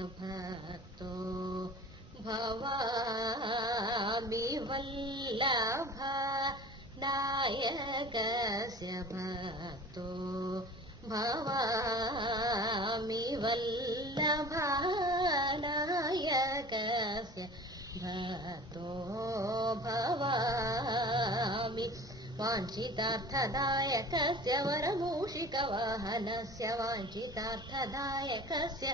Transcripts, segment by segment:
भक्तो भवामि वल्लभा नायकस्य भक्तो भवामि वल्लभा नायकस्य भक्तो भवामि वाञ्छितार्थदायकस्य वरमूषिकवाहनस्य वाञ्छितार्थदायकस्य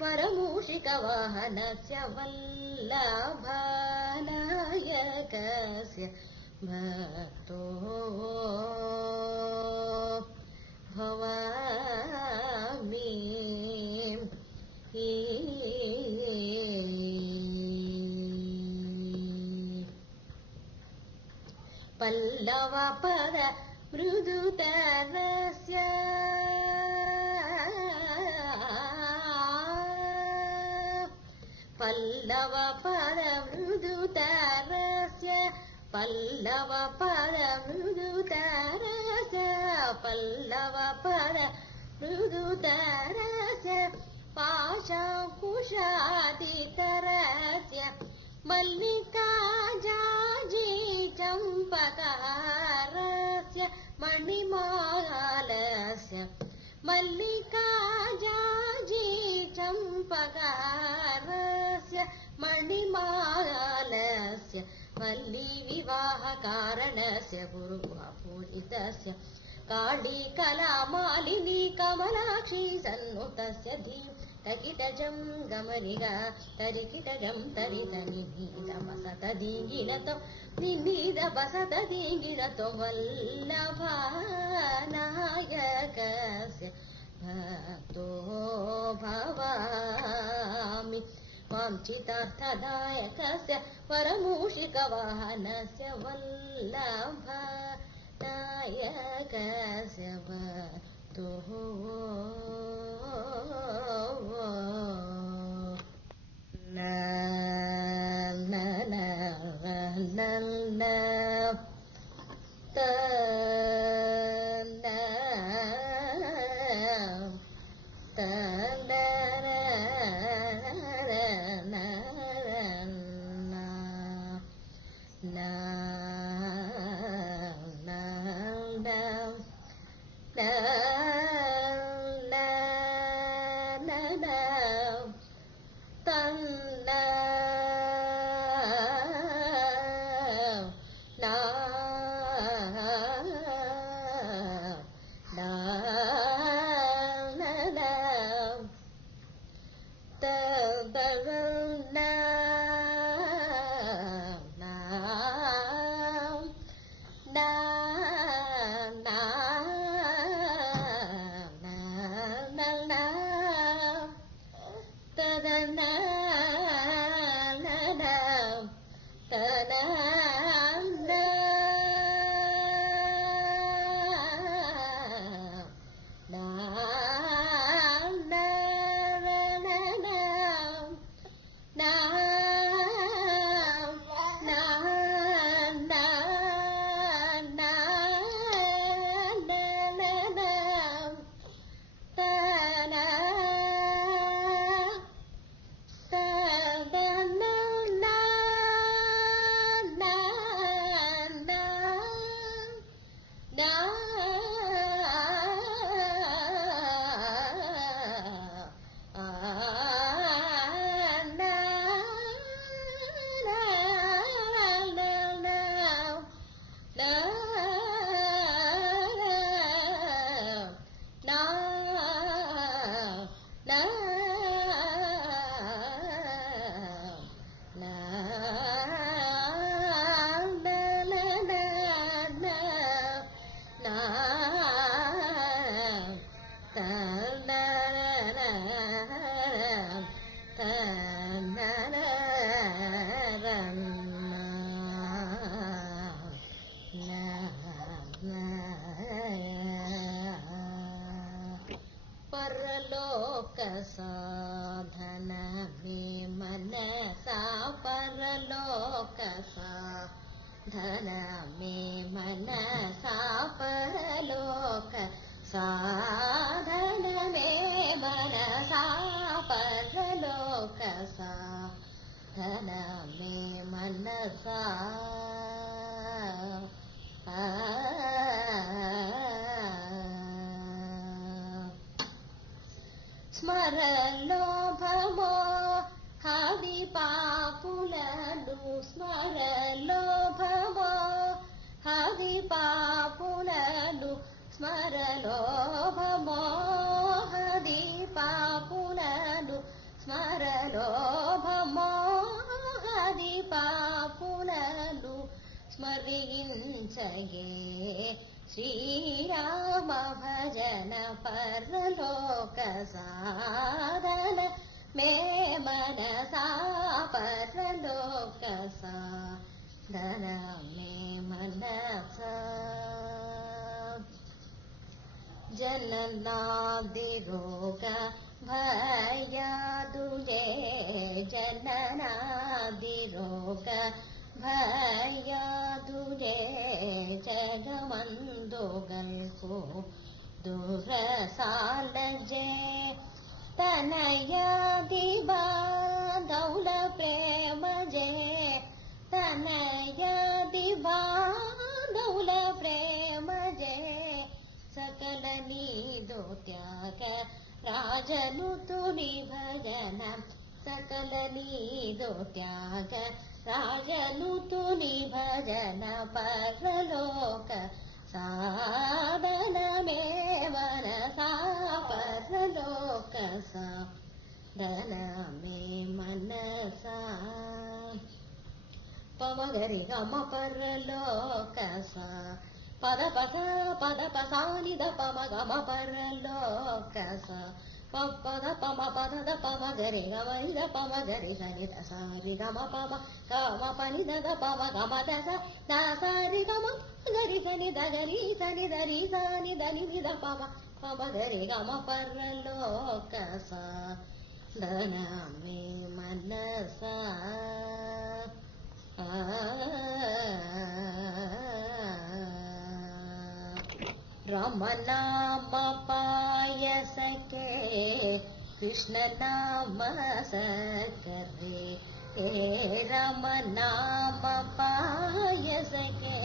वरमूषिकवाहनस्य वल्लभानायकस्य भक्तो भवामि पल्लवपद मृदुतरस्य पल्लवपद मृदुतरस्य पल्लवपद मृदुतरस्य पल्लवपद मृदुतरस्य पाशाकुशादितरस्य मल्लिकाजाजी चम्पकारस्य मणिमालस्य मल्लिकाजाजी चम्पकारस्य मणिमालस्य वल्लीविवाहकारणस्य गुरुपूजितस्य काळीकलामालिनी कमलाक्षी सन्नुतस्य धीं तकिटजं गमनिगा तरिकिटजं तरितनिधीदबसतदीगिणतो निन्नीदबसतदीगिणतो वल्लभानायकस्य भक्तो भवामि वाञ्छितार्थदायकस्य वरमूषिकवाहनस्य वल्लभानायकस्य भक्तो धन में मनसा स्मरलोभमो हविपापुलनु स्मरलोभमो हविपापुलनु स्मरलोभमो हविपापुलनु स्मरलोभमो हविपापुलनु स्मरिंचगे श्रीराम भजन परलोक साधन में मनसा परलोक साधन में मनसा जननादिरोग भयादुले जननादिरोग भयादुले जगमंदोगल्को दूर सालजे तनयादि बांधौल प्रेम जे तनयादि बांधौल प्रेम जे सकल नीदो त्याग राजनु तुनि भजन सकल नीदो त्याग राजनु तुनि भजन परलोक साधन में मनसा परलोक साधन में मनसा पमगरि गम परलोक सा पद पसा निद पम गम परलोक सा पद पम पद द पम गरि गम निद पम गरि गनि द सा रि गम पम गम पनि द पम गम द सा रि गम गरि गनि द गरि सनि द रि सा नि द नि द पम गरि गम परलोक सा धन में मनसा राम नाम पायस के कृष्ण नाम सकरे राम नाम पायस के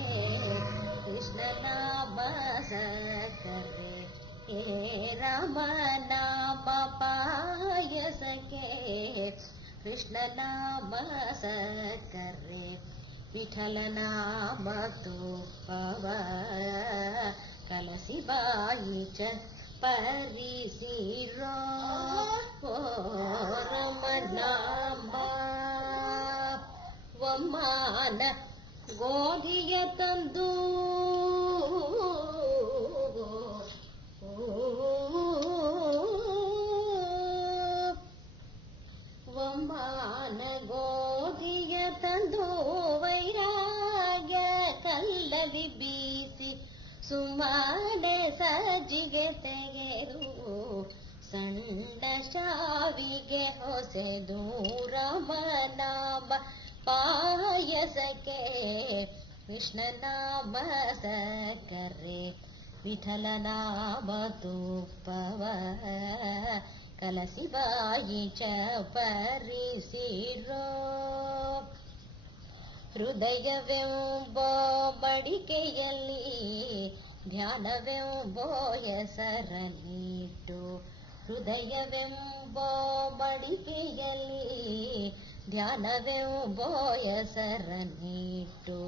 कृष्ण नाम सकरे राम नाम पायस के कृष्ण नाम सकरे विठल नाम तुपव कलसी बाई च परिसिरो रम नाम वमान गोधिय तंदू वमान गोधिय तंदू वैराग्य कल्लवी बीसी ಸುಮ್ಮನೆ ಸಜ್ಜಿಗೆ ತೆಗೆದು ಸಣ್ಣ ಶಾವಿಗೆ ಹೊಸೆದು ರಾಮ ನಾಮ ಪಾಯಸಕ್ಕೆ ಕೃಷ್ಣ ನಾಮ ಸಕ್ಕರೆ ವಿಠಲ ನಾಮ ತುಪ್ಪವ ಕಲಸಿ ಬಾಯಿ ಚಪರಿಸಿರೋ ಹೃದಯವೆಂಬೋ ಮಡಿಕೆಯಲ್ಲಿ ಧ್ಯಾನವೆಂಬೋ ಹೆಸರನ್ನಿಟ್ಟು ಹೃದಯವೆಂಬೋ ಮಡಿಕೆಯಲ್ಲಿ ಧ್ಯಾನವೆಂಬೋ ಹೆಸರನ್ನಿಟ್ಟು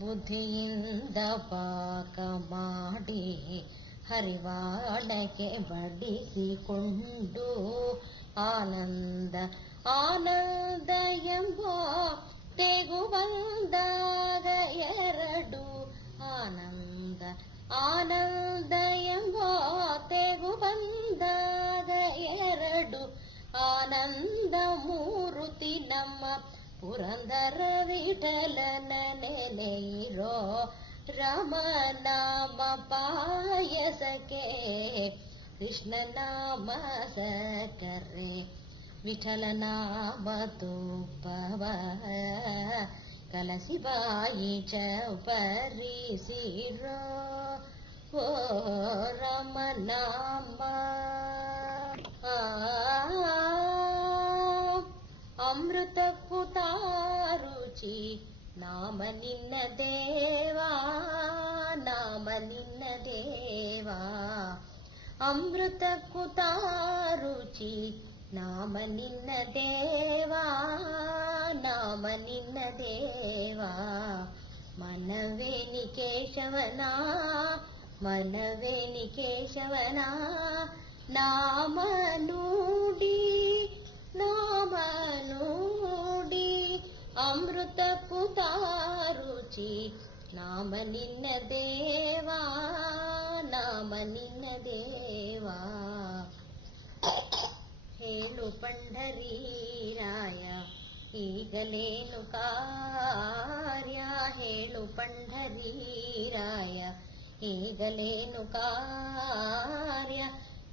ಬುದ್ಧಿಯಿಂದ ಪಾಕ ಮಾಡಿ ಹರಿವಾಣಕ್ಕೆ ಬಡಿಸಿಕೊಂಡು ಆನಂದ ಆನಂದ ಎಂಬೋ ತೆಗು ಬಂದಾಗ ಎರಡು ಆನಂದ ಆನಂದ ಎಂಬೋ ತೆಗು ಬಂದಾಗ ಎರಡು ಆನಂದ ಮೂರುತಿ ನಮ್ಮ ಪುರಂದರ ವಿಠಲನ ನೆನೆಯಿರೋ ರಾಮ ನಾಮ ಪಾಯಸಕ್ಕೆ ಕೃಷ್ಣ ನಾಮ ಸಕ್ಕರೆ ವಿಠಲ ನಾಮ ತುಪ್ಪವ ಕಲಸಿ ಬಾಯಿ ಚಪರಿಸಿರೋ ಓ ರಾಮ ನಾಮ ಅಮೃತಕ್ಕೂ ರುಚಿ ನಾಮ ನಿನ್ನ ದೇವಾ, ನಾಮ ನಿನ್ನ ದೇವಾ. ಅಮೃತಕ್ಕೂ ರುಚಿ ನಾಮ ನಿನ್ನ ದೇವಾ, ನಾಮ ನಿನ್ನ ದೇವಾ. ಮನವೇನಿ ಕೇಶವನ, ಮನವೇನಿ ಕೇಶವನ ನಾಮ ನುಡಿ, ನಾಮ ನುಡಿ. ಅಮೃತಕ್ಕೂ ರುಚಿ ನಾಮ ನಿನ್ನ ದೇವಾ, ನಾಮ ನಿನ್ನ ದೇವಾ. ಹೇಳು ಪಂಢರೀರಾಯ ಈಗಲೇನು ಕಾರ್ಯ, ಹೇಳು ಪಂಢರೀರಾಯ ಈಗಲೇನು ಕಾರ್ಯ.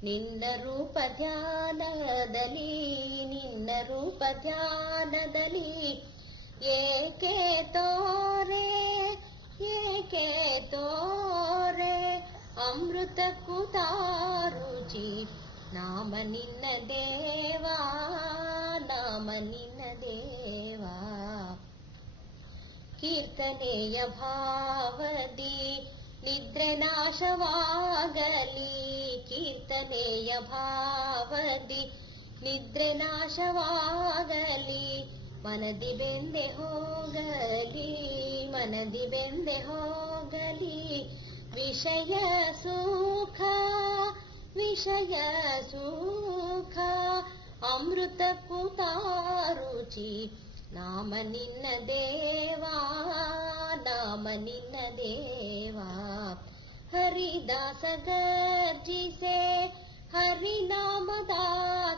ನಿನ್ನ ರೂಪ ಧ್ಯಾನದಲ್ಲಿ, ನಿನ್ನ ರೂಪ ಧ್ಯಾನದಲ್ಲಿ ಏಕೆ ತೋರೆ, ಏಕೆ ತೋರೆ. ಅಮೃತಕ್ಕೂ ರುಚಿ ನಾಮ ನಿನ್ನ ದೇವಾ, ನಾಮ ನಿನ್ನ ದೇವಾ. ಕೀರ್ತನೆಯ ಭಾವದಿ ನಿದ್ರೆ ನಾಶವಾಗಲಿ, ಕೀರ್ತನೆಯ ಭಾವದಿ ನಿದ್ರೆ ನಾಶವಾಗಲಿ. ಮನದಿ ಬೆಂದೆ ಹೋಗಲಿ, ಮನದಿ ಬೆಂದೆ ಹೋಗಲಿ. ವಿಷಯ ಸುಖ, ವಿಷಯ ಸುಖ. ಅಮೃತಕ್ಕೂ ರುಚಿ ನಾಮ ನಿನ್ನ ದೇವಾ, ನಾಮ ನಿನ್ನ ದೇವಾ. ಹರಿದಾಸ ಗರ್ಜಿಸೆ ಹರಿನಾಮದ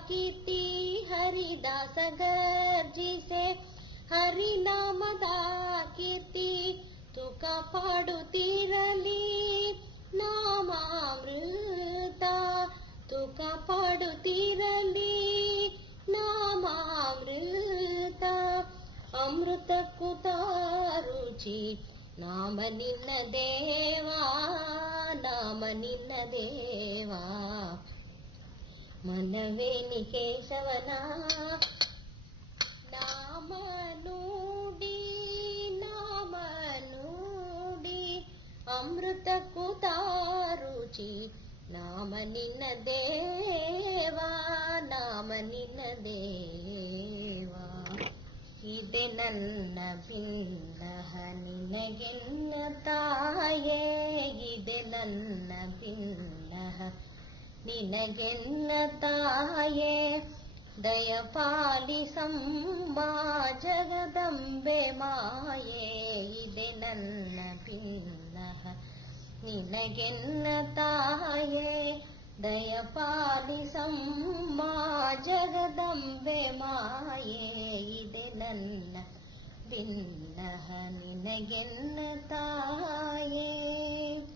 ಕೀರ್ತಿ, ಹರಿದಾಸ ಗರ್ಜಿಸೆ ಹರಿನಾಮದ ಕೀರ್ತಿ. ತುಕ ಪಾಡುತ್ತಿರಲಿ ನಾಮಾಮೃತ, ತುಕ ಪಾಡುತ್ತಿರಲಿ ನಾಮಾಮೃತ. ಅಮೃತಕ್ಕೂ ರುಚಿ ನಾಮ ನಿನ್ನ ದೇವಾ, ನಾಮ ನಿನ್ನ ದೇವಾ. ಮನವೇನಿ ಕೇಶವನ ನಾಮ ನುಡಿ, ನಾಮ ನುಡಿ. ಅಮೃತಕ್ಕೂ ರುಚಿ ನಾಮ ನಿನ್ನ ದೇವಾ, ನಾಮ ನಿನ್ನ ದೇವಾ. ಇದೆ ನನ್ನ ಬಿನ್ನಹ ನಿನಗೆನ್ನ ತಾಯೇ, ಇದೆ ನನ್ನ ಬಿನ್ನಹ ನಿನಗೆನ್ನ ತಾಯೇ. ದಯಪಾಲಿಸಮ್ಮ ಜಗದಂಬೆ ಮಾಯೇ, ಇದೆ ನನ್ನ ಬಿನ್ನಹ ನಿನಗೆನ್ನ ತಾಯೇ. ದಯಪಾಲಿಸಮ್ಮ ಜಗದಂಬೆ ಮಾಯೇ, ಇದೆ ನನ್ನ ಬಿನ್ನಹ ನಿನಗೆನ್ನ ತಾಯೇ.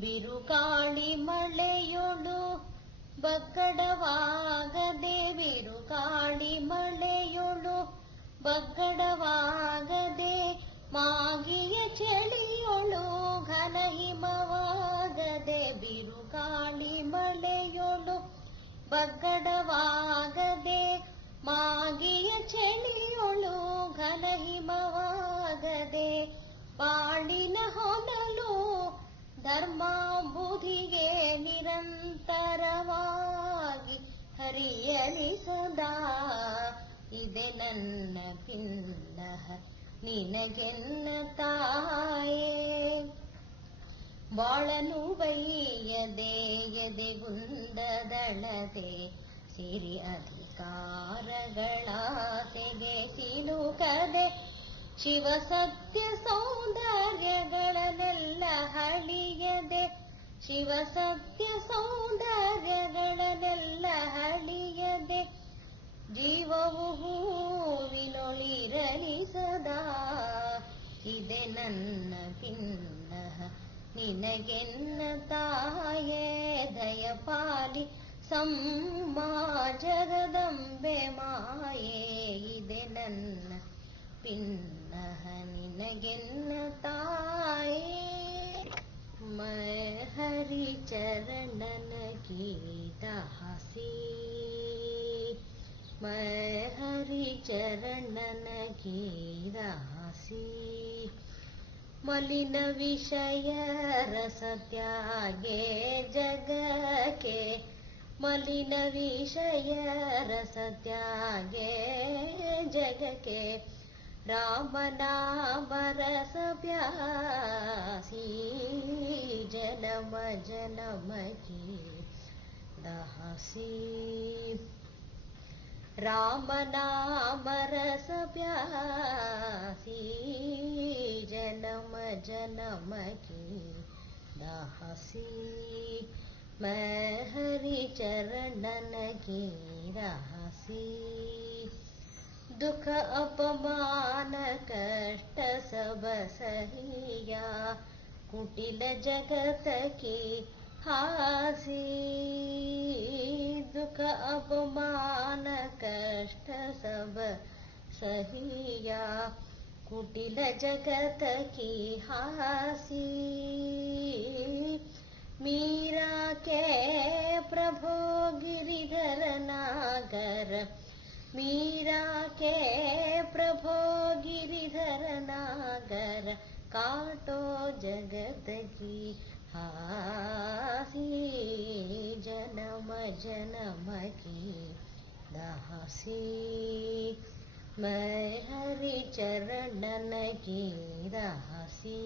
ಬಿರುಗಾಳಿ ಮಳೆಯೊಳು ಬಗ್ಗಡವಾಗದೆ, ಬಿರುಗಾಳಿ ಮಳೆಯೊಳು ಬಗ್ಗಡವಾಗದೆ. ಮಾಗಿಯ ಚಳಿಯೊಳು ಘನ ಹಿಮವಾಗದೆ, ಬಿರುಗಾಳಿ ಮಳೆಯೊಳು ಬಗ್ಗಡವಾಗದೆ. ಮಾಗಿಯ ಚಳಿಯೊಳು ಘನ ಹಿಮವಾಗದೆ. ಬಾಳಿನ ಹೊನಲು ಧರ್ಮಾಂಬುಧಿಗೆ ನಿರಂತರವಾಗಿ ಹರಿಯಲಿ ಸದಾ. ಇದೆ ನನ್ನ ಬಿನ್ನಹ ನಿನಗೆನ್ನ ತಾಯೇ. ಬಾಳನು ಬೈಯದೆ ಎದೆಗುಂದದಳದೆ, ಸಿರಿ ಅಧಿಕಾರಗಳಾಸೆಗೆ ಸಿಲುಕದೆ. ಶಿವ ಸತ್ಯ ಸೌಂದರ್ಯಗಳನ್ನೆಲ್ಲ ಹಳಿಯದೆ, ಶಿವ ಸತ್ಯ ಸೌಂದರ್ಯಗಳನ್ನೆಲ್ಲ ಹಳಿಯದೆ. ಜೀವವು ಹೂವಿನೊಳಿರಲಿ ಸದಾ. ಇದೆ ನನ್ನ ಬಿನ್ನಹ ನಿನಗೆನ್ನ ತಾಯೇ. ದಯಪಾಲಿ ಸಮ್ಮ ಜಗದಂಬೆ ಮಾಯೇ, ಇದೆ ನನ್ನ ಬಿನ್ನಹ ನಿನಗೆನ್ನ ತಾಯೇ. मैं हरि चरणन की दासी, मैं हरि चरणन की दासी। मलिन विषय रस त्यागे जग के, मलिन विषय रस त्यागे जग के, राम नाम रस प्यासी। जन्म जन्म की दासी। राम नाम रस प्यासी। जन्म जन्म की दासी। मैं हरि चरणन की दासी। दुख अपमान कष्ट सब सहिया, कुटिल जगत की हासी। दुख अपमान कष्ट सब सहिया, कुटिल जगत की हासी। मीरा के प्रभो गिरिधर नागर, मीरा के प्रभो गिरिधर नागर, काटो जगत की हासी। जन्म जन्म की दासी। मैं हरि चरणन की दासी।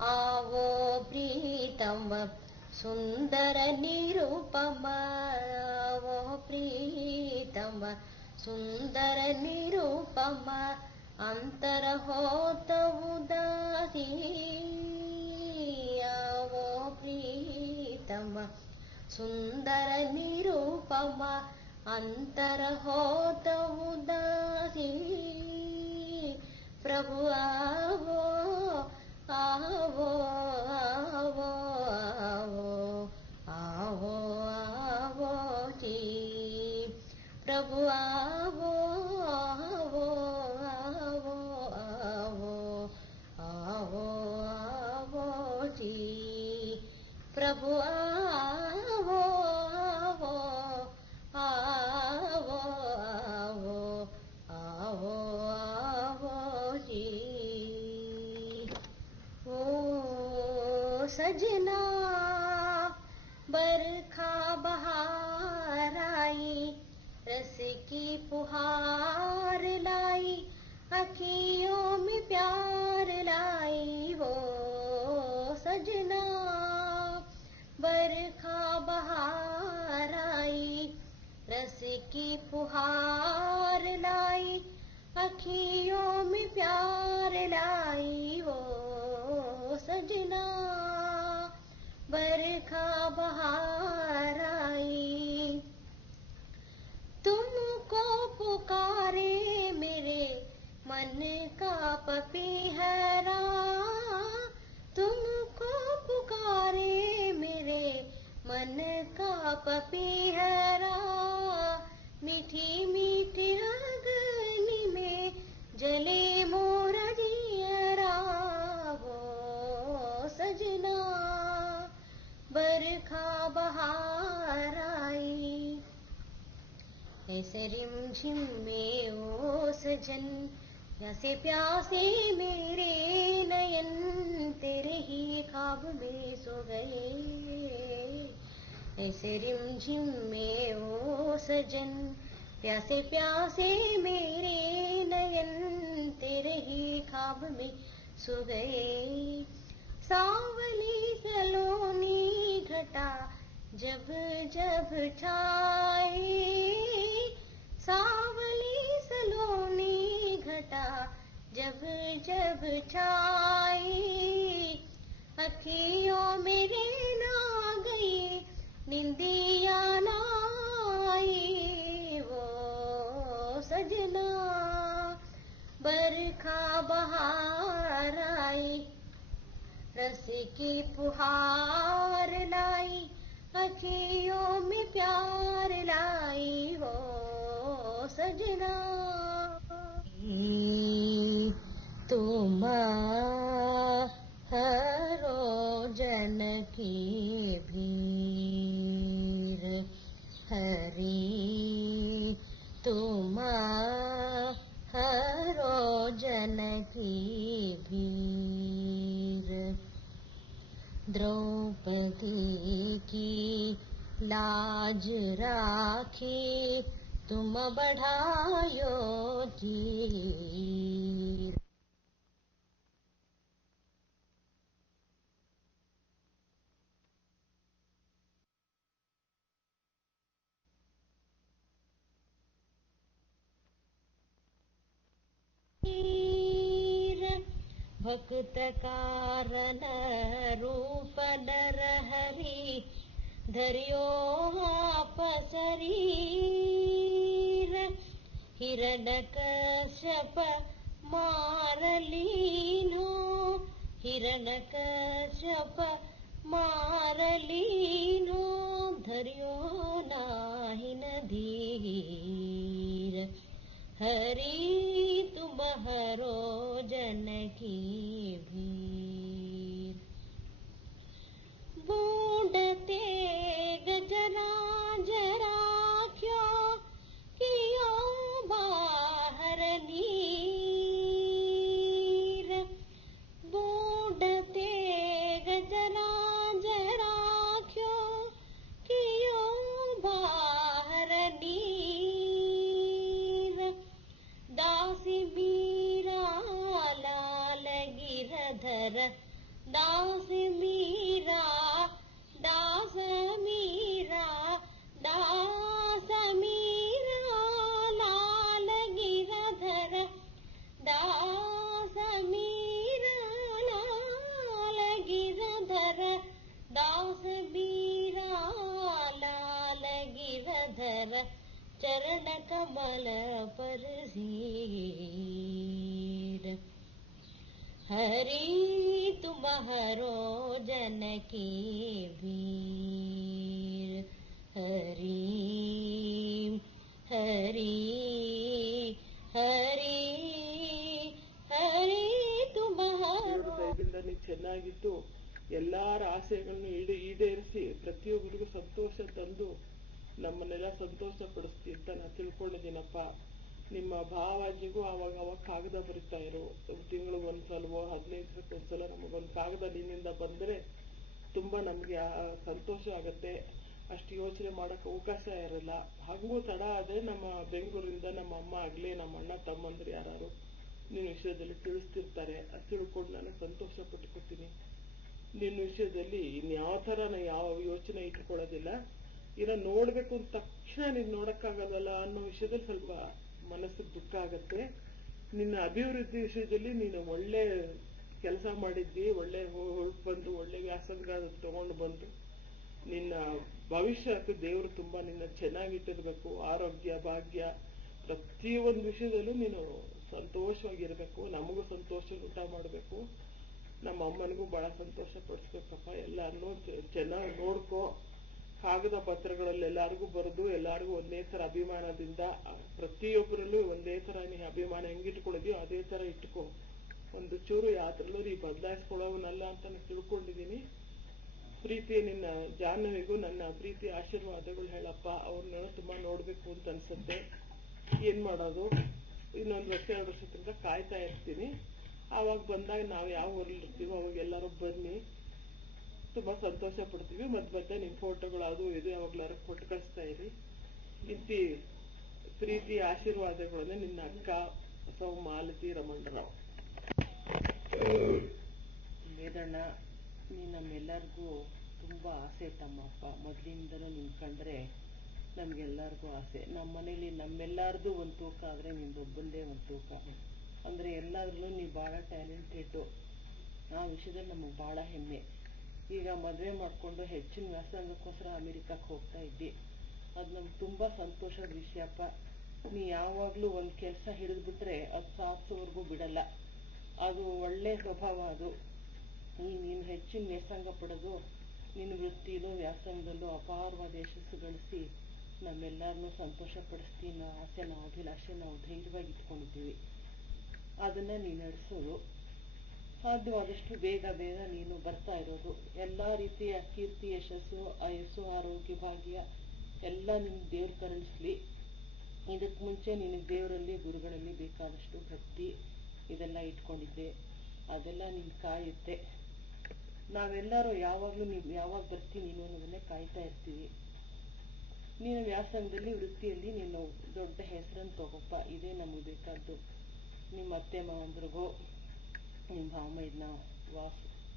आवो प्रीतम सुंदर निरूपम, आवो प्रीतम सुंदर निरूपम, अंतर होत उदासी। आवो प्रीतम सुंदर निरूपम, अंतर होत उदासी। प्रभु आवो आवो आवो आवो आवो जी। प्रभु आवो आवो आवो आवो आवो जी। प्रभु आवो आवो आवो आवो आवो जी। ओ सजना बरखा बहार आई, रस की फुहार लाई, अखियों में प्यार लाई। वो सजना बरखा बहार आई, रस की फुहार लाई, अखियों में प्यार लाई। वो सजना बरखा बहार आई। तुमको पुकारे मेरे मन का पपीहरा, तुमको पुकारे मेरे मन का पपीहरा। मीठी मीठी अग्नि में जले मोरा जियरा। वो सजना बरखा बहार आई। ऐसे रिमझिम में ओ सजन, प्यासे प्यासे मेरे नयन, तेरे ही ख्वाब में सो गए। ऐसे रिमझिम में ओ सजन, प्यासे प्यासे मेरे नयन, तेरे ही ख्वाब में सो गए। सांवली सलोनी घटा जब जब छाए, सांवली सलोनी घटा जब जब छाए, अखियों मेरे ना गई निंदिया ना आई। वो सजना बरखा बहार आई, रस की फुहार लाई, अखियों में प्यार लाई। वो सजना तुम हरो जन की भीर, हरी तुम हरो जनकी भीर, द्रौपदी की लाज राखी तुम बढ़ायो धीर। भक्त कारण रूप नरहरि धरियो आप शरीर, हिरण्यकश्यप मार लीन्हो, हिरण्यकश्यप मार लीन्हो, धरियो नाहि न धीर। हरि तुम हरो जनकी भीर, बूढ़ते गजराज राख्यो कियो बाहर नीर, बूढ़ते गजराज राख्यो कियो बाहर नीर। दासी मीरा लाल गिरधर, दास मीरा दास मीरा, दास मीरा लाल गिरधर, दास मीरा लाल गिरधर, दास मीरा लाल गिरधर, चरण कमल पर हीर। हरि तुम हरो जनकी भीर, हरि हरि हरि हरि तुम हरो। ನೀನು ಚೆನ್ನಾಗಿದ್ದು ಎಲ್ಲರ ಆಸೆಗಳನ್ನು ಈಡೇರಿಸಿ ಪ್ರತಿಯೊಬ್ಬರಿಗೂ ಸಂತೋಷ ತಂದು ನಮ್ಮನ್ನೆಲ್ಲ ಸಂತೋಷ ಪಡಿಸ್ತಿ ಅಂತ ನಾನು ತಿಳ್ಕೊಂಡಿದ್ದೀನಪ್ಪ. ನಿಮ್ಮ ಭಾವಾಜಿಗೂ ಅವಾಗ ಕಾಗದ ಬರಿತಾ ಇರು, ತಿಂಗಳು ಒಂದ್ಸಲವೋ 15 ದಿವಸಕ್ಕೊಂದ್ಸಲ ನಮಗೊಂದು ಕಾಗದ ನಿನ್ನಿಂದ ಬಂದರೆ ತುಂಬಾ ನಮ್ಗೆ ಸಂತೋಷ ಆಗತ್ತೆ. ಅಷ್ಟು ಯೋಚನೆ ಮಾಡಕ್ ಅವಕಾಶ ಇರಲ್ಲ. ಹಾಗೂ ತಡ ಆದ್ರೆ ನಮ್ಮ ಬೆಂಗಳೂರಿಂದ ನಮ್ಮ ಅಮ್ಮ ಆಗ್ಲಿ ನಮ್ಮ ಅಣ್ಣ ತಮ್ಮಂದ್ರು ಯಾರು ನಿನ್ನ ವಿಷಯದಲ್ಲಿ ತಿಳಿಸ್ತಿರ್ತಾರೆ. ಅದು ತಿಳ್ಕೊಂಡು ನಾನು ಸಂತೋಷ ಪಟ್ಕೋತೀನಿ. ನಿನ್ನ ವಿಷಯದಲ್ಲಿ ಇನ್ಯಾವ ತರ ಯಾವ ಯೋಚನೆ ಇಟ್ಕೊಳ್ಳೋದಿಲ್ಲ. ನೋಡ್ಬೇಕು ಅಂದ ತಕ್ಷಣ ನೀನ್ ನೋಡಕ್ಕಾಗಲ್ಲ ಅನ್ನೋ ವಿಷಯದಲ್ಲಿ ಸ್ವಲ್ಪ ಮನಸ್ಸಿಗೆ ದುಃಖ ಆಗತ್ತೆ. ನಿನ್ನ ಅಭಿವೃದ್ಧಿ ವಿಷಯದಲ್ಲಿ ನೀನು ಒಳ್ಳೆ ಕೆಲಸ ಮಾಡಿದ್ದಿ, ಒಳ್ಳೆ ಹೊರಟು ಬಂದು ಒಳ್ಳೆ ವ್ಯಾಸಂಗ ತಗೊಂಡು ಬಂದು ನಿನ್ನ ಭವಿಷ್ಯಕ್ಕೆ ದೇವರು ತುಂಬಾ ನಿನ್ನ ಚೆನ್ನಾಗಿಟ್ಟಿರ್ಬೇಕು. ಆರೋಗ್ಯ ಭಾಗ್ಯ ಪ್ರತಿಯೊಂದು ವಿಷಯದಲ್ಲೂ ನೀನು ಸಂತೋಷವಾಗಿರ್ಬೇಕು. ನಮಗೂ ಸಂತೋಷ ಊಟ ಮಾಡ್ಬೇಕು, ನಮ್ಮ ಅಮ್ಮನಿಗೂ ಬಹಳ ಸಂತೋಷ ಪಡಿಸ್ಬೇಕಪ್ಪ. ಎಲ್ಲಾರನ್ನೂ ಚೆನ್ನಾಗಿ ನೋಡ್ಕೋ. ಕಾಗದ ಪತ್ರಗಳಲ್ಲಿ ಎಲ್ಲಾರ್ಗೂ ಬರೆದು ಎಲ್ಲಾರ್ಗೂ ಒಂದೇ ತರ ಅಭಿಮಾನದಿಂದ ಪ್ರತಿಯೊಬ್ಬರಲ್ಲೂ ಒಂದೇ ತರ ನೀ ಅಭಿಮಾನ ಹೆಂಗಿಟ್ಕೊಳ್ಳೋದಿಯೋ ಅದೇ ತರ ಇಟ್ಕೋ. ಒಂದು ಚೂರು ಯಾತ್ರಲ್ಲೂ ನೀ ಬದಲಾಯಿಸ್ಕೊಳ್ಳೋವನಲ್ಲ ಅಂತ ನಾನು ತಿಳ್ಕೊಂಡಿದ್ದೀನಿ. ಪ್ರೀತಿ ನಿನ್ನ ಜಾಹ್ನವಿಗೂ ನನ್ನ ಪ್ರೀತಿ ಆಶೀರ್ವಾದಗಳು ಹೇಳಪ್ಪ. ಅವ್ರನ್ನ ತುಂಬಾ ನೋಡ್ಬೇಕು ಅಂತ ಅನ್ಸುತ್ತೆ. ಏನ್ ಮಾಡೋದು, ಇನ್ನೊಂದು ವರ್ಷ 2 ವರ್ಷದಿಂದ ಕಾಯ್ತಾ ಇರ್ತೀನಿ. ಆವಾಗ ಬಂದಾಗ ನಾವು ಯಾವ ಊರಲ್ಲಿರ್ತೀವೋ ಅವಾಗ ಎಲ್ಲರೂ ಬನ್ನಿ, ತುಂಬಾ ಸಂತೋಷ ಪಡ್ತೀವಿ. ಮಧ್ಯ ನಿಮ್ ಫೋಟೋಗಳು ಅದು ಇದು ಯಾವಾಗ್ಲಾರು ಕೊಟ್ಟು ಕಳಿಸ್ತಾ ಇರಿ. ಇಂತಿ ಪ್ರೀತಿ ಆಶೀರ್ವಾದಗಳನ್ನ ನಿನ್ನ ಅಕ್ಕ ಮಾಲತಿ ರಮಣರಾವ್. ವೇದಣ್ಣ, ನೀನ್ ನಮ್ಮೆಲ್ಲರಿಗೂ ತುಂಬಾ ಆಸೆ ತಮ್ಮಪ್ಪ. ಮೊದ್ಲಿಂದನೂ ನಿನ್ ಕಂಡ್ರೆ ನಮ್ಗೆಲ್ಲರಿಗೂ ಆಸೆ. ನಮ್ಮ ಮನೇಲಿ ನಮ್ಮೆಲ್ಲಾರ್ದು ಒಂದ್ ತೂಕ ಆದ್ರೆ ನಿಂದೊಬ್ಬಂದೇ ಒಂದ್ ತೂಕ. ಅಂದ್ರೆ ಎಲ್ಲಾದ್ರಲ್ಲೂ ನೀ ಬಹಳ ಟ್ಯಾಲೆಂಟೆಡ್. ಆ ವಿಷಯದಲ್ಲಿ ನಮಗ್ ಬಹಳ ಹೆಮ್ಮೆ. ಈಗ ಮದುವೆ ಮಾಡ್ಕೊಂಡು ಹೆಚ್ಚಿನ ವ್ಯಾಸಂಗಕ್ಕೋಸ್ಕರ ಅಮೆರಿಕಕ್ಕೆ ಹೋಗ್ತಾ ಇದ್ದಿ. ಅದು ನಮ್ಗೆ ತುಂಬಾ ಸಂತೋಷದ ವಿಷಯಪ್ಪ. ನೀ ಯಾವಾಗ್ಲೂ ಒಂದ್ ಕೆಲಸ ಹಿಡಿದ್ಬಿಟ್ರೆ ಅದು ಸಾಧಿಸೋವರೆಗೂ ಬಿಡಲ್ಲ. ಅದು ಒಳ್ಳೆ ಸ್ವಭಾವ. ಅದು ನೀನು ಹೆಚ್ಚಿನ ವ್ಯಾಸಂಗ ಪಡೆದು ನಿನ್ನ ವೃತ್ತಿಲೂ ವ್ಯಾಸಂಗದಲ್ಲೂ ಅಪಾರವಾದ ಯಶಸ್ಸು ಗಳಿಸಿ ನಮ್ಮೆಲ್ಲರನ್ನೂ ಸಂತೋಷ ಪಡಿಸ್ತಿ ಅನ್ನೋ ಆಸೆ, ನಾವು ಅಭಿಲಾಷೆ ನಾವು ಧೈರ್ಯವಾಗಿ ಇಟ್ಕೊಂಡಿದ್ದೀವಿ. ಅದನ್ನ ನೀನು ನಡೆಸೋದು ಸಾಧ್ಯವಾದಷ್ಟು ಬೇಗ ನೀನು ಬರ್ತಾ ಇರೋದು. ಎಲ್ಲಾ ರೀತಿಯ ಕೀರ್ತಿ ಯಶಸ್ಸು ಆಯಸ್ಸು ಆರೋಗ್ಯ ಭಾಗ್ಯ ಎಲ್ಲ ನಿಮ್ಗೆ ದೇವ್ರು ಕರುಣಿಸ್ಲಿ. ಇದಕ್ಕೆ ಮುಂಚೆ ನಿನಗೆ ದೇವರಲ್ಲಿ ಗುರುಗಳಲ್ಲಿ ಬೇಕಾದಷ್ಟು ಭಕ್ತಿ ಇದೆಲ್ಲ ಇಟ್ಕೊಂಡಿದ್ದೆ, ಅದೆಲ್ಲ ನಿನ್ ಕಾಯುತ್ತೆ. ನಾವೆಲ್ಲರೂ ಯಾವಾಗಲೂ ನೀವು ಯಾವಾಗ ಬರ್ತೀನಿ ನೀನು ಅನ್ನೋದನ್ನೇ ಕಾಯ್ತಾ ಇರ್ತೀವಿ. ನೀನು ವ್ಯಾಸಂಗದಲ್ಲಿ ವೃತ್ತಿಯಲ್ಲಿ ನೀನು ದೊಡ್ಡ ಹೆಸರನ್ನು ತಗೋಪ್ಪ, ಇದೇ ನಮಗೆ ಬೇಕಾದ್ದು. ನಿಮ್ಮ ಅತ್ತೆ ಮಾವಂದ್ರಿಗೂ ನಿಮ್ಮ ಭಾಮೈದನ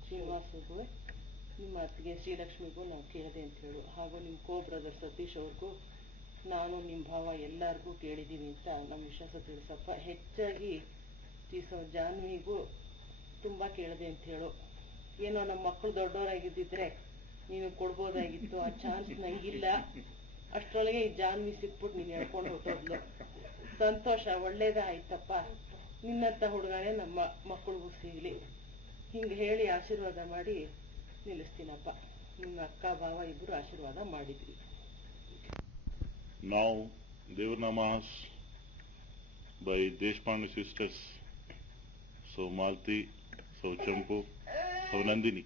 ಶ್ರೀನಿವಾಸಗೂ ನಿಮ್ಮ ಅತ್ತಿಗೆ ಶ್ರೀಲಕ್ಷ್ಮಿಗೂ ನಾವು ಕೇಳಿದೆ ಅಂತ ಹೇಳು. ಹಾಗೂ ನಿಮ್ಮ ಬ್ರದರ್ ಸತೀಶ್ ಅವ್ರಿಗೂ ನಾನು ನಿಮ್ಮ ಭಾವ ಎಲ್ಲರಿಗೂ ಕೇಳಿದ್ದೀವಿ ಅಂತ ನಮ್ಮ ವಿಶ್ವಾಸ ತಿಳಿಸಪ್ಪ. ಹೆಚ್ಚಾಗಿ ಜಾನ್ವಿಗೂ ತುಂಬ ಕೇಳಿದೆ ಅಂತ ಹೇಳು. ಏನೋ ನಮ್ಮ ಮಕ್ಕಳು ದೊಡ್ಡವರಾಗಿದ್ದಿದ್ರೆ ನೀನು ಕೊಡ್ಬೋದಾಗಿತ್ತು, ಆ ಚಾನ್ಸ್ ನಂಗಿಲ್ಲ. ಅಷ್ಟರೊಳಗೆ ಈ ಜಾನ್ವಿ ಸಿಕ್ಬಿಟ್ಟು ನೀನು ಹೇಳ್ಕೊಂಡು ಹೊಟ್ಟೋದ್ಲು. ಸಂತೋಷ, ಒಳ್ಳೇದೇ ಆಯ್ತಪ್ಪ. ನಿನ್ನಂಥ ಹುಡುಗನೇ ನಮ್ಮ ಮಕ್ಕಳಿಗೂ ಸಿಗಲಿ. ಹಿಂಗೆ ಹೇಳಿ ಆಶೀರ್ವಾದ ಮಾಡಿ ನಿಲ್ಲಿಸ್ತೀನಪ್ಪ. ನಿಮ್ಮ ಅಕ್ಕ ಭಾವ ಇಬ್ಬರು ಆಶೀರ್ವಾದ ಮಾಡಿದ್ವಿ. Now, Devanamas by Deshpande sisters, so Malti, so Champu, so Nandini.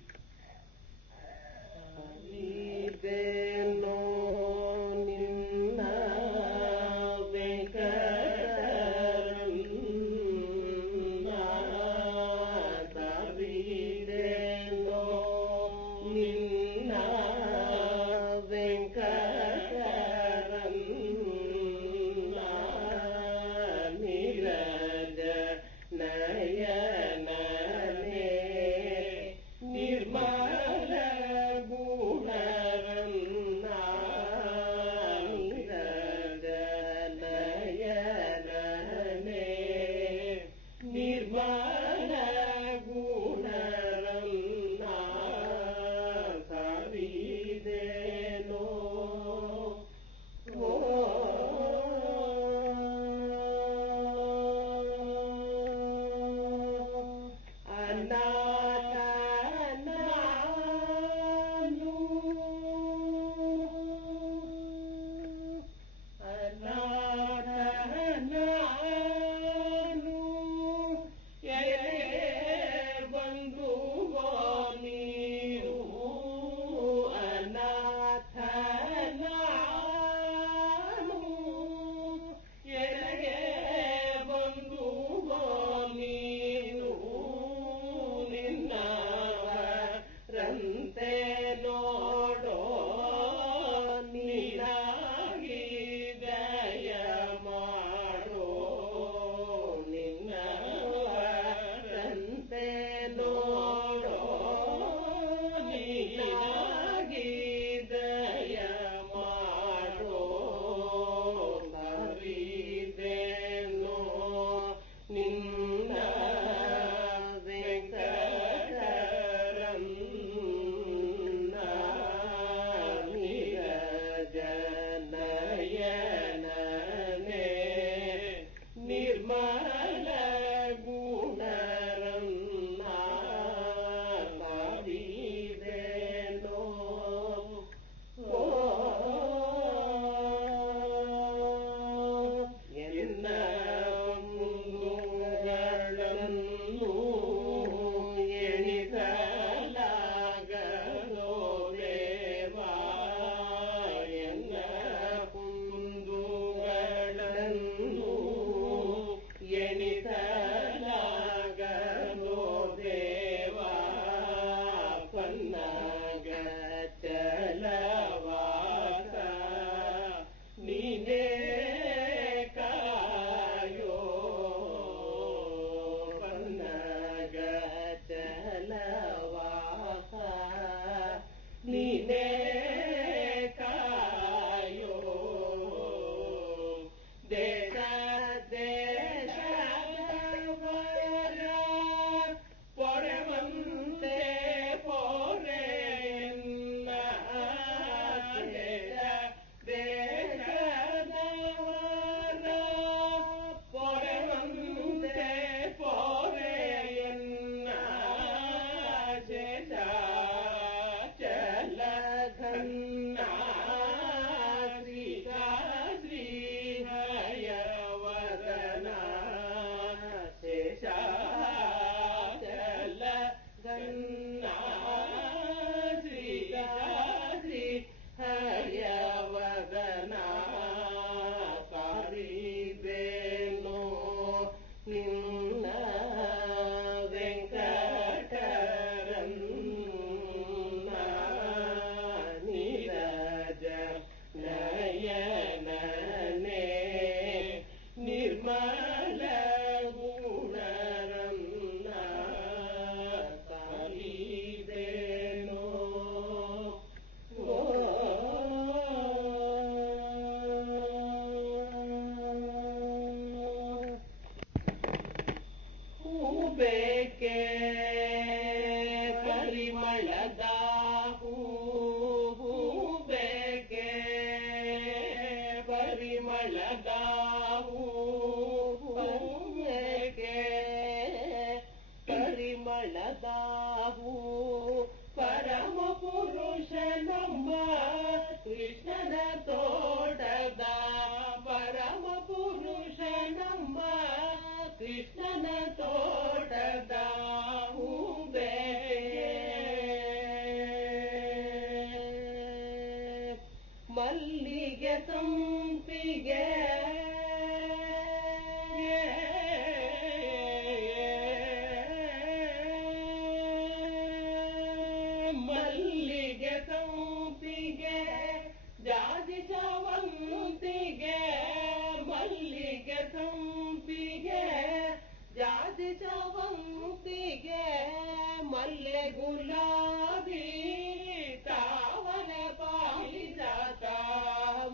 ನಿರ್ಮಲ ಗುಣರಂ ಹೂವೇಕೆ ಪರಿಮಳದ ಹೂ ಪರಮ ಪುರುಷ ನಮ್ಮ ಕೃಷ್ಣನ ತೋಟದ ಪರಮ ಪುರುಷ ನಮ್ಮ ಕೃಷ್ಣನ ತೋಟದ ಹೂಬೇಕೆ ಮಲ್ಲಿಗೆ ಸಂಪಿಗೆ ಮಲ್ಲಿಗೆ ಸಂಪಿಗೆ ಜಾಜಿ ಶಾವಂತಿಗೆ ಮಲ್ಲಿಗೆ ಸಂಪಿಗೆ ಜಾಜಿ ಶಾವಂತಿಗೆ ಮಲ್ಲೆ ಗುಲಾಬಿ ತಾವರ ಪಾರಿಜಾತ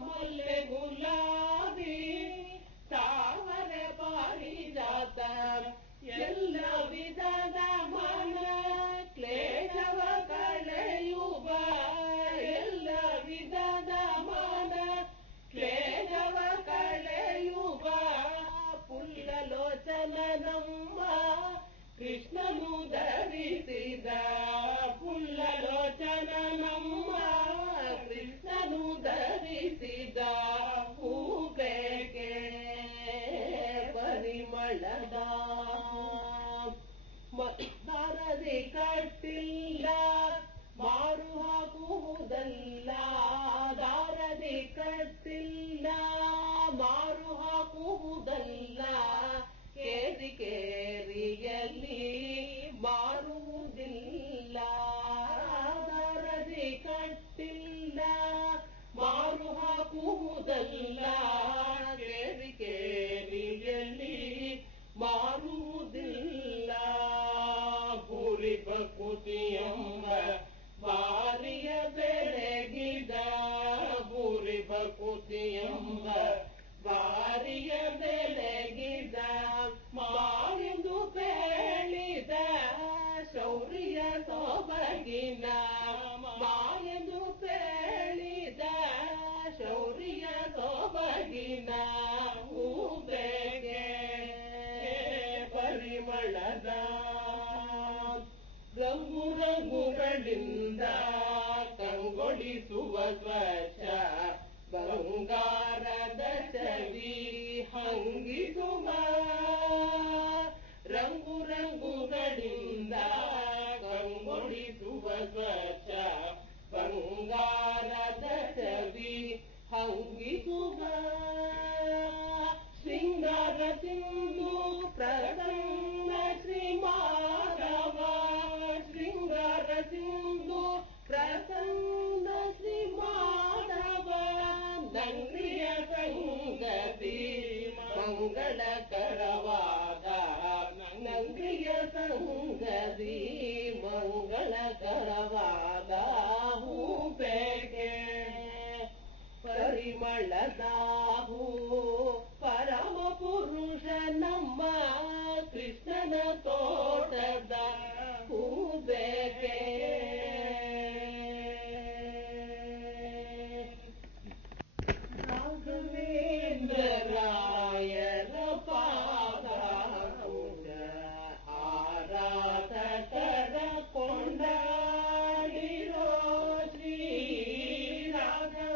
ಮಲ್ಲೆ ಗುಲಾಬಿ ತಾವರ ಪಾರಿಜಾತ ಎಲ್ಲ ವಿಧದ ಮನ ಕ್ಲೇಶವ ಕಳೆಯುವ ಎಲ್ಲ ವಿಧದ ಮನ ಕ್ಲೇಶವ ಕಳೆಯುವ ಪುಲ್ಲಲೋಚನ ನಮ್ಮ ಕೃಷ್ಣನು ಧರಿಸಿದ ಪುಲ್ಲಲೋಚನ ನಮ್ಮ ಕೃಷ್ಣನು ಧರಿಸಿದ ಹೂಬೇಕೆ ಪರಿಮಳದ ಮರದಿ ಕಟ್ಟಿಲ್ಲ ಮಾರು ಹಾಕುವುದಲ್ಲ ದಾರದಿ ಕಟ್ಟಿಲ್ಲ ಮಾರು ಹಾಕುವುದಲ್ಲ ಕೇರಿ ಕೇರಿಯಲ್ಲಿ ಮಾರುವುದಿಲ್ಲ ದಾರದಿ ಕಟ್ಟಿಲ್ಲ ಮಾರು ಹಾಕುವುದಲ್ಲ ಕೇರಿ ಕೇರಿಯಲ್ಲಿ ಮಾರುವುದಿಲ್ಲ ಗುರಿ ಬಕುತಿಯಂಬ ಬಾರಿಯ ಬೆಳಗಿದ ಗುರಿ ಬಕುತಿಯಂಬ ಬಾರಿಯ ಬೆಳಗಿದ ಮಾವಿಂದು ಬೇಳಿದ ಶೌರ್ಯ ಸೊಬಗಿನ ಮಾಯಂದು ಬೇಳಿದ ಶೌರ್ಯ ಸೊಬಗಿನ ಹೂಬೇಕೆ ಪರಿಮಳದ ರಂಗು ರಂಗುಗಳಿಂದ ಕಂಗೊಳಿಸುವ ಸ್ವಚ್ಛ ಬಂಗಾರದ ಚವಿ ಹಂಗಿಸುವ ರಂಗು ರಂಗುಗಳಿಂದ ಕಂಗೊಳಿಸುವ ಸ್ವಚ್ಛ ಬಂಗಾರದ ಚವಿ ಹಂಗಿಸುವ ಶೃಂಗಾರ ಸಿಂಧು ಪ್ರಸನ್ನ ಶ್ರೀ ಮಾಧವ ಶೃಂಗಾರ ಸಿಂಧು ಪ್ರಸನ್ನ ಶ್ರೀ ಮಾಧವ ನಂದಿಯ ಸಂಗತಿ ಮಂಗಳಕರವಾದ ನಂದಿಯ ಸಂಗತಿ ಮಂಗಳಕರವಾದ ಹೂಬೇಕೆ ಪರಿಮಳದ ಹೂ ಪರಮ ಪುರುಷ ನಮ್ಮ ಕೃಷ್ಣನ ತೋಟದ ಹೂಬೇಕೆ ರಾಘವೇಂದ್ರರಾಯರ ಪಾದಾಂಬುಜ ಆರಾಧಕರ ಕೊಂಡಾಡಿರೋ ಶ್ರೀ ರಾಘವೇಂದ್ರರಾಯ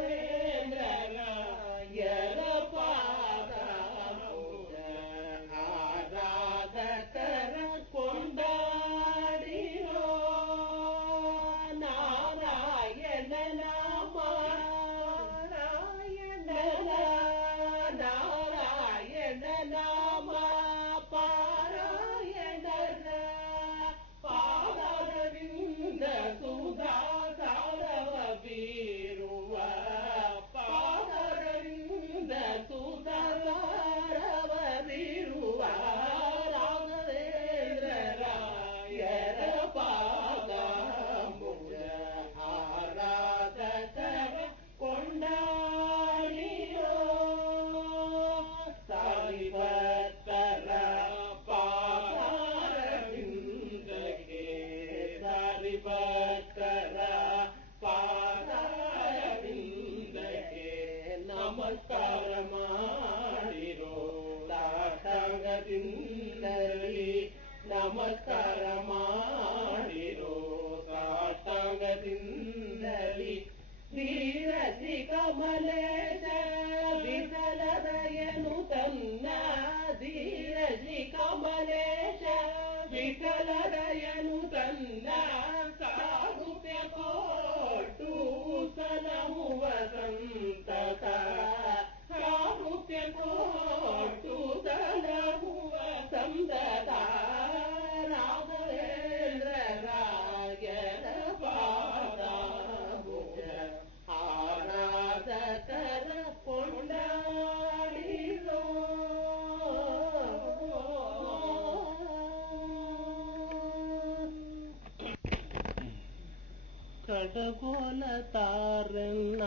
ಕಡಗೋಲ ತಾರನ್ನ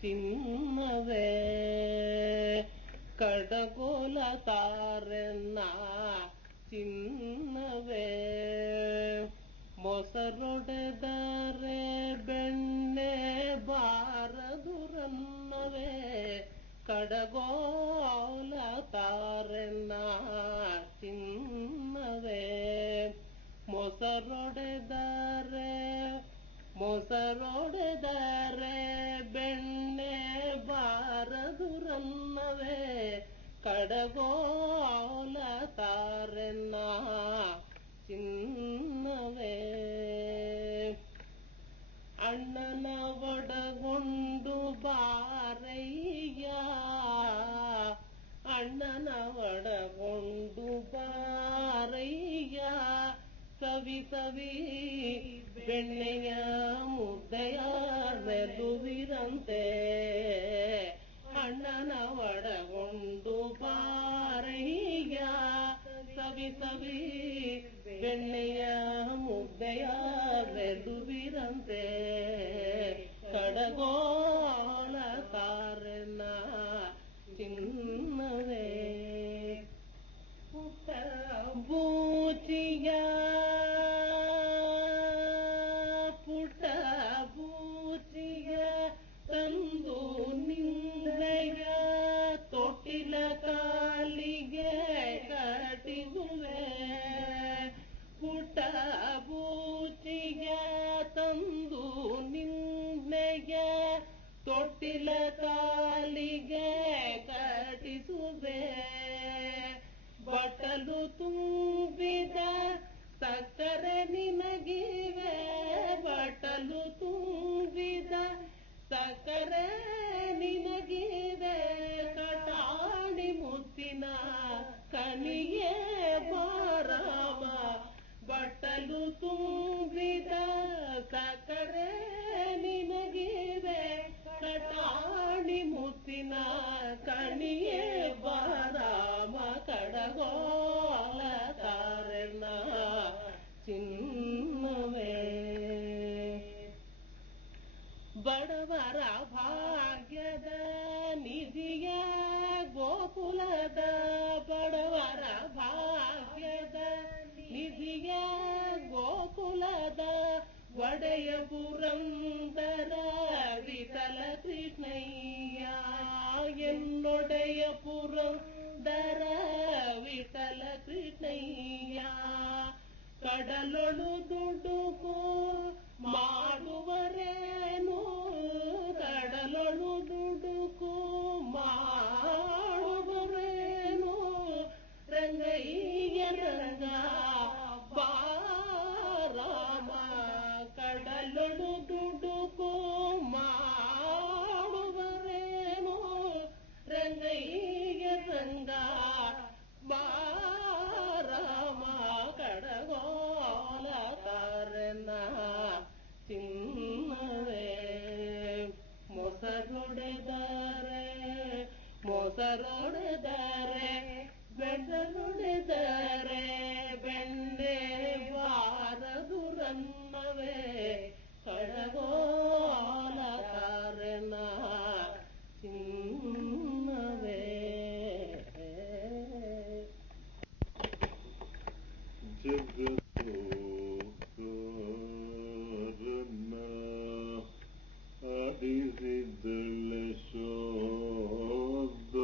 ಚಿನ್ನವೇ ಕಡಗೋಲ ತಾರನ್ನ ಚಿನ್ನವೇ ಮೊಸರೊಡೆದರೆ ಬೆಣ್ಣೆ ಬಾರದುರನ್ನವೇ ಕಡಗೋಲ ತಾರನ್ನ ಚಿನ್ನವೇ ಮೊಸರೊಡೆದರೆ ಬೆಣ್ಣೆ ಬಾರದುರನ್ನವೇ ಕಡಗೋಲ ತಾರನ್ನ ಚಿನ್ನವೇ ಅಣ್ಣನ ಒಡಗೊಂಡು ಬಾರಯ್ಯ ಅಣ್ಣನ ಒಡಗೊಂಡು ಬಾರಯ್ಯ ಸವಿ ಸವಿ ಬೆಣ್ಣೆಯ ಮುದ್ದೆಯ ಮೆದುವಿರಂತೆ ಅಣ್ಣನ ಒಡಗೊಂಡು ಬಾರಯ್ಯ ಸವಿ ಸವಿ ಬೆಣ್ಣೆಯ ಮುದ್ದೆಯ ಮೆದುವಿರಂತೆ ಕಡಗೋಲ ತಾರನ್ನ ಚಿನ್ನವೇ ಪುಟ್ಟ ಬೂಚಿಯ ತಂದು ನಿಂದೆಯ ತೊಟ್ಟಿಲ ಕಾಲಿಗೆ ಕಟ್ಟಿಸುವೆ ಪುಟ್ಟ ಬೂಚಿಯ ತಂದು ನಿಂದೆಯ ತೊಟ್ಟಿಲ ಕಾಲಿಗೆ ಕಟ್ಟಿಸುವೆ ಬಟ್ಟಲು ತುಂಬಿದ ಸಕ್ಕರೆ ನಿನಗಿವೆ ಬಟ್ಟಲು ತುಂಬಿದ ಸಕ್ಕರೆ ನಿನಗಿವೆ ಕಟಾಣಿ ಮುತ್ತಿನ ಕಣಿಯೇ ಬಾರಾಮ ಬಟ್ಟಲು ತುಂಬಿದ ಸಕ್ಕರೆ ನಿನಗಿವೆ ಕಟಾಣಿ ಮುತ್ತಿನ ಕಣಿಯೇ ಬಾರಾಮ ಕಡಗೋಲ ತಾರನ್ನ ಚಿನ್ನವೇ ಬಡವರ ಭಾಗ್ಯದ ನಿಧಿಯ ಗೋಕುಲದ ಬಡವರ ಭಾಗ್ಯದ ನಿಧಿಯ ಗೋಕುಲದ ಒಡೆಯ ಪುರಂದರ ವಿಠಲ ಕೃಷ್ಣಯ್ಯ ಎನ್ನೊಡೆಯ ಪುರಂದರ ವಿಠಲ ಕೃಷ್ಣಯ್ಯ ಕಡಲೊಳು ದುಡುಕು ಮಾಡುವರೇನು ಕಡಲೊಳು ದುಡುಕು ಮಾಡುವರೇನು ರಂಗಯ್ಯ ರಂಗ ಬಾರಾಮ ಕಡಲೊಳು ದುಡುಕು ಮಾಡುವರೇನು ರಂಗಯ್ಯ ರಂಗ ಬಾರಾಮ ಕಡಗೋಲ ತಾರನ್ನ ಚಿನ್ನವೇ ಮೊಸರೊಡೆದರೆ ಬೆಣ್ಣೆ ಬೆಣ್ಣೆ ಬಾರದುರನ್ನವೇ ಕಡಗೋಲ ತಾರನ್ನ ಚಿನ್ನವೇ ಜಗತ್ತೋರನ್ನ ಆಡಿಸಿದಳ ಶೋಧ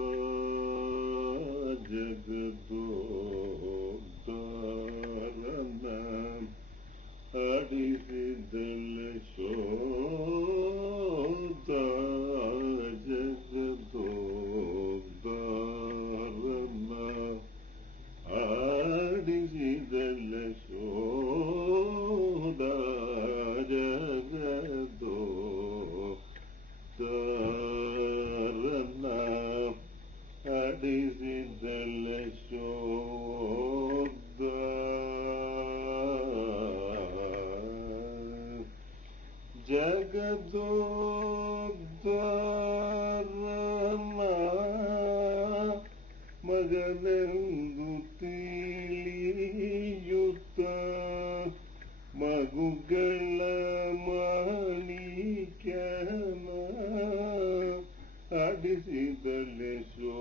ಜಗತ್ತೋರನ್ನ ಆಡಿಸಿದಳ ಶೋಧ ಜಗತ್ತೋರನ್ನ ಆಡಿಸಿದಳ ಶೋಧ ಜಗತ್ತೋರನ್ನ ಆಡಿಸಿದಳ ಶೋಧ ಜಗತ್ತೋರನ್ನ ಮಗನೆಂದು ತಿಳಿಯುತ್ತ ಮಗುಗಳ ವಿಶ್ವ